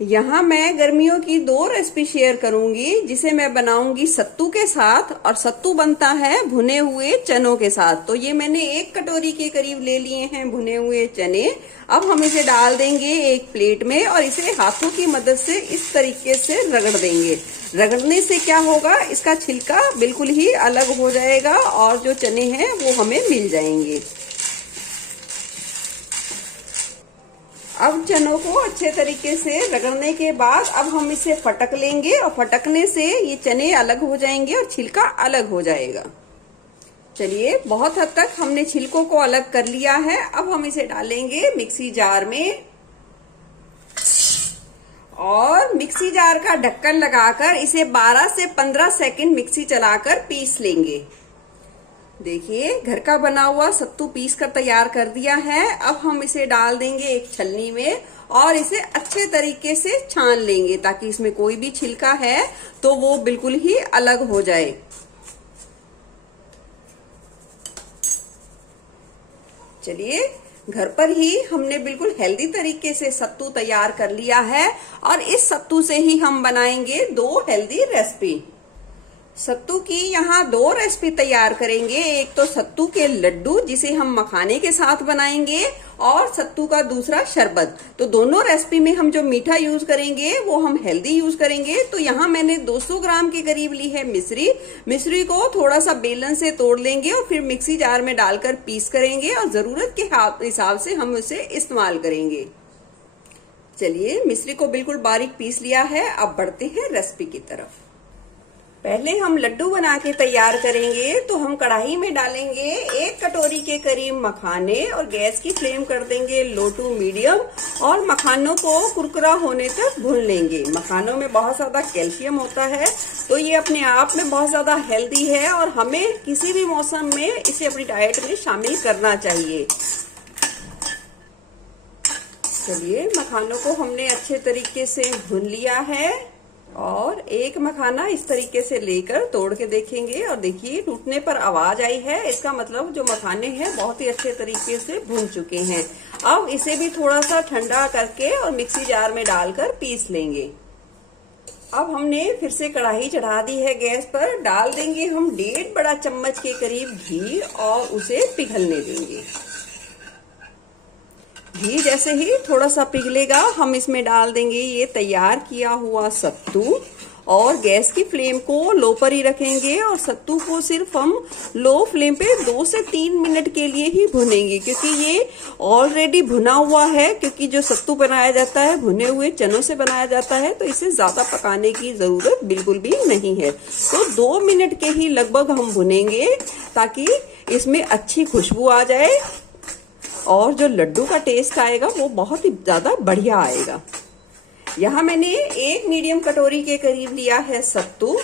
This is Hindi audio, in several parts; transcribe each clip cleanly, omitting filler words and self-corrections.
यहाँ मैं गर्मियों की दो रेसिपी शेयर करूंगी, जिसे मैं बनाऊंगी सत्तू के साथ, और सत्तू बनता है भुने हुए चनों के साथ। तो ये मैंने 1 कटोरी के करीब ले लिए हैं भुने हुए चने। अब हम इसे डाल देंगे एक प्लेट में और इसे हाथों की मदद से इस तरीके से रगड़ देंगे। रगड़ने से क्या होगा, इसका छिलका बिल्कुल ही अलग हो जाएगा और जो चने हैं वो हमें मिल जाएंगे। अब चनों को अच्छे तरीके से रगड़ने के बाद अब हम इसे फटक लेंगे और फटकने से ये चने अलग हो जाएंगे और छिलका अलग हो जाएगा। चलिए, बहुत हद तक हमने छिलकों को अलग कर लिया है। अब हम इसे डालेंगे मिक्सी जार में और मिक्सी जार का ढक्कन लगाकर इसे 12 से 15 सेकंड मिक्सी चलाकर पीस लेंगे। देखिए, घर का बना हुआ सत्तू पीस कर तैयार कर दिया है। अब हम इसे डाल देंगे एक छलनी में और इसे अच्छे तरीके से छान लेंगे, ताकि इसमें कोई भी छिलका है तो वो बिल्कुल ही अलग हो जाए। चलिए, घर पर ही हमने बिल्कुल हेल्दी तरीके से सत्तू तैयार कर लिया है और इस सत्तू से ही हम बनाएंगे 2 हेल्दी रेसिपी। सत्तू की यहाँ 2 रेसिपी तैयार करेंगे। एक तो सत्तू के लड्डू, जिसे हम मखाने के साथ बनाएंगे, और सत्तू का दूसरा शरबत। तो दोनों रेसिपी में हम जो मीठा यूज करेंगे वो हम हेल्दी यूज करेंगे। तो यहाँ मैंने 200 ग्राम के करीब ली है मिश्री। मिश्री को थोड़ा सा बेलन से तोड़ लेंगे और फिर मिक्सी जार में डालकर पीस करेंगे और जरूरत के हिसाब से हम उसे इस्तेमाल करेंगे। चलिए, मिश्री को बिल्कुल बारीक पीस लिया है। अब बढ़ते हैं रेसिपी की तरफ। पहले हम लड्डू बना के तैयार करेंगे। तो हम कढ़ाई में डालेंगे 1 कटोरी के करीब मखाने और गैस की फ्लेम कर देंगे लो टू मीडियम और मखानों को कुरकुरा होने तक भून लेंगे। मखानों में बहुत ज्यादा कैल्शियम होता है, तो ये अपने आप में बहुत ज्यादा हेल्दी है और हमें किसी भी मौसम में इसे अपनी डाइट में शामिल करना चाहिए। चलिए, मखानों को हमने अच्छे तरीके से भून लिया है और एक मखाना इस तरीके से लेकर तोड़ के देखेंगे और देखिए, टूटने पर आवाज आई है। इसका मतलब जो मखाने हैं बहुत ही अच्छे तरीके से भून चुके हैं। अब इसे भी थोड़ा सा ठंडा करके और मिक्सी जार में डालकर पीस लेंगे। अब हमने फिर से कढ़ाई चढ़ा दी है गैस पर। डाल देंगे हम 1.5 बड़ा चम्मच के करीब घी और उसे पिघलने देंगे। घी जैसे ही थोड़ा सा पिघलेगा, हम इसमें डाल देंगे ये तैयार किया हुआ सत्तू और गैस की फ्लेम को लो पर ही रखेंगे और सत्तू को सिर्फ हम लो फ्लेम पे 2 से 3 मिनट के लिए ही भुनेंगे, क्योंकि ये ऑलरेडी भुना हुआ है। क्योंकि जो सत्तू बनाया जाता है भुने हुए चनों से बनाया जाता है, तो इसे ज्यादा पकाने की जरूरत बिल्कुल भी नहीं है। तो 2 मिनट के ही लगभग हम भुनेंगे, ताकि इसमें अच्छी खुशबू आ जाए और जो लड्डू का टेस्ट आएगा वो बहुत ही ज्यादा बढ़िया आएगा। यहाँ मैंने 1 मीडियम कटोरी के करीब लिया है सत्तू।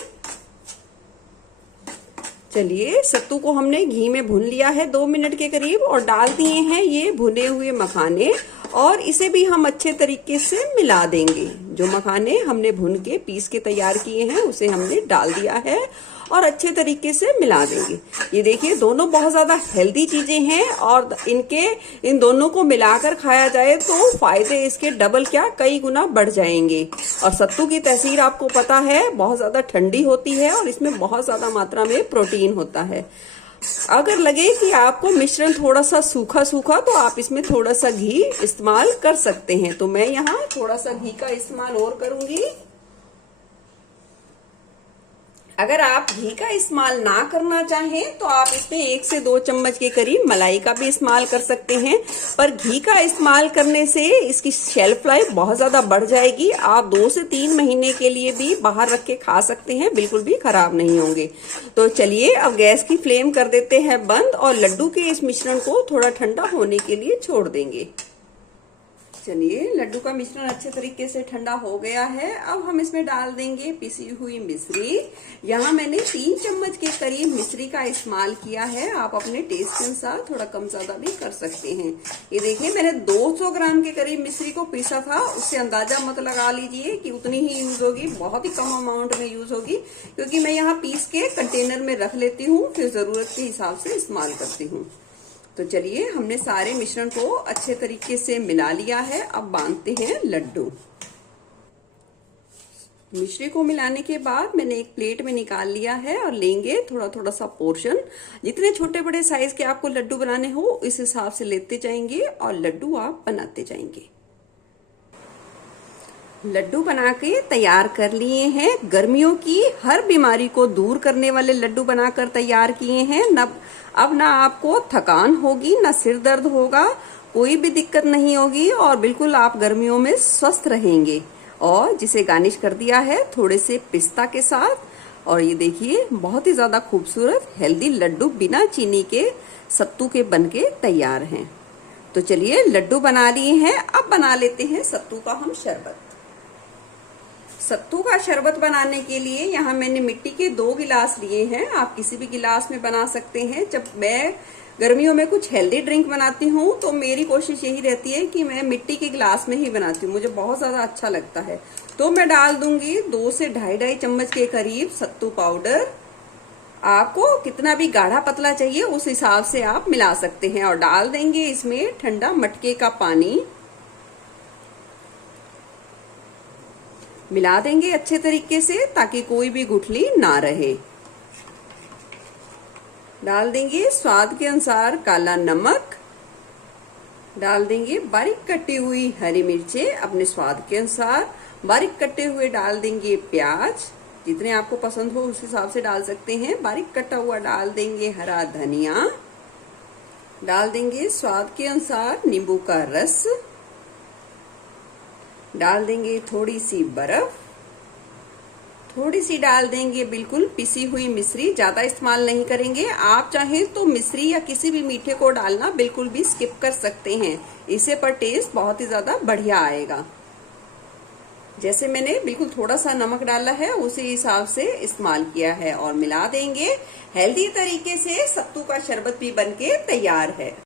चलिए, सत्तू को हमने घी में भून लिया है 2 मिनट के करीब और डाल दिए हैं ये भुने हुए मखाने और इसे भी हम अच्छे तरीके से मिला देंगे। जो मखाने हमने भून के पीस के तैयार किए हैं उसे हमने डाल दिया है और अच्छे तरीके से मिला देंगे। ये देखिए, दोनों बहुत ज्यादा हेल्दी चीजें हैं और इन दोनों को मिलाकर खाया जाए तो फायदे इसके डबल क्या कई गुना बढ़ जाएंगे। और सत्तू की तसीर आपको पता है बहुत ज्यादा ठंडी होती है और इसमें बहुत ज्यादा मात्रा में प्रोटीन होता है। अगर लगे कि आपको मिश्रण थोड़ा सा सूखा सूखा, तो आप इसमें थोड़ा सा घी इस्तेमाल कर सकते हैं। तो मैं यहाँ थोड़ा सा घी का इस्तेमाल और करूंगी। अगर आप घी का इस्तेमाल ना करना चाहें तो आप इसमें 1 से 2 चम्मच के करीब मलाई का भी इस्तेमाल कर सकते हैं, पर घी का इस्तेमाल करने से इसकी शेल्फ लाइफ बहुत ज्यादा बढ़ जाएगी। आप 2 से 3 महीने के लिए भी बाहर रख के खा सकते हैं, बिल्कुल भी खराब नहीं होंगे। तो चलिए, अब गैस की फ्लेम कर देते हैं बंद और लड्डू के इस मिश्रण को थोड़ा ठंडा होने के लिए छोड़ देंगे। चलिए, लड्डू का मिश्रण अच्छे तरीके से ठंडा हो गया है। अब हम इसमें डाल देंगे पिसी हुई मिश्री। यहाँ मैंने 3 चम्मच के करीब मिश्री का इस्तेमाल किया है। आप अपने टेस्ट के अनुसार थोड़ा कम ज्यादा भी कर सकते हैं। ये देखिए, मैंने 200 ग्राम के करीब मिश्री को पीसा था। उससे अंदाजा मत लगा लीजिए कि उतनी ही यूज होगी, बहुत ही कम अमाउंट में यूज होगी, क्योंकि मैं यहाँ पीस के कंटेनर में रख लेती हूँ, फिर जरूरत के हिसाब से इस्तेमाल करती हूँ। तो चलिए, हमने सारे मिश्रण को अच्छे तरीके से मिला लिया है। अब बांधते हैं लड्डू। मिश्री को मिलाने के बाद मैंने एक प्लेट में निकाल लिया है और लेंगे थोड़ा थोड़ा सा पोर्शन। जितने छोटे बड़े साइज के आपको लड्डू बनाने हो इस हिसाब से लेते जाएंगे और लड्डू आप बनाते जाएंगे। लड्डू बना के तैयार कर लिए हैं। गर्मियों की हर बीमारी को दूर करने वाले लड्डू बनाकर तैयार किए हैं। अब ना आपको थकान होगी, ना सिर दर्द होगा, कोई भी दिक्कत नहीं होगी और बिल्कुल आप गर्मियों में स्वस्थ रहेंगे। और जिसे गार्निश कर दिया है थोड़े से पिस्ता के साथ। और ये देखिए बहुत ही ज्यादा खूबसूरत हेल्दी लड्डू बिना चीनी के सत्तू के बनके तैयार हैं। तो चलिए लड्डू बना लिए हैं, अब बना लेते हैं सत्तू का हम शरबत। सत्तू का शरबत बनाने के लिए यहाँ मैंने मिट्टी के 2 गिलास लिए हैं। आप किसी भी गिलास में बना सकते हैं। जब मैं गर्मियों में कुछ हेल्दी ड्रिंक बनाती हूँ तो मेरी कोशिश यही रहती है कि मैं मिट्टी के गिलास में ही बनाती हूँ, मुझे बहुत ज्यादा अच्छा लगता है। तो मैं डाल दूंगी 2 से 2.5 चम्मच के करीब सत्तू पाउडर। आपको कितना भी गाढ़ा पतला चाहिए उस हिसाब से आप मिला सकते हैं। और डाल देंगे इसमें ठंडा मटके का पानी। मिला देंगे अच्छे तरीके से ताकि कोई भी गुठली ना रहे। डाल देंगे स्वाद के अनुसार काला नमक। डाल देंगे बारीक कटी हुई हरी मिर्चें अपने स्वाद के अनुसार। बारीक कटे हुए डाल देंगे प्याज, जितने आपको पसंद हो उस हिसाब से डाल सकते हैं। बारीक कटा हुआ डाल देंगे हरा धनिया। डाल देंगे स्वाद के अनुसार नींबू का रस। डाल देंगे थोड़ी सी बर्फ। थोड़ी सी डाल देंगे बिल्कुल पिसी हुई मिश्री, ज्यादा इस्तेमाल नहीं करेंगे। आप चाहें तो मिश्री या किसी भी मीठे को डालना बिल्कुल भी स्किप कर सकते हैं, इससे पर टेस्ट बहुत ही ज्यादा बढ़िया आएगा। जैसे मैंने बिल्कुल थोड़ा सा नमक डाला है उसी हिसाब से इस्तेमाल किया है। और मिला देंगे। हेल्दी तरीके से सत्तू का शरबत भी बनके तैयार है।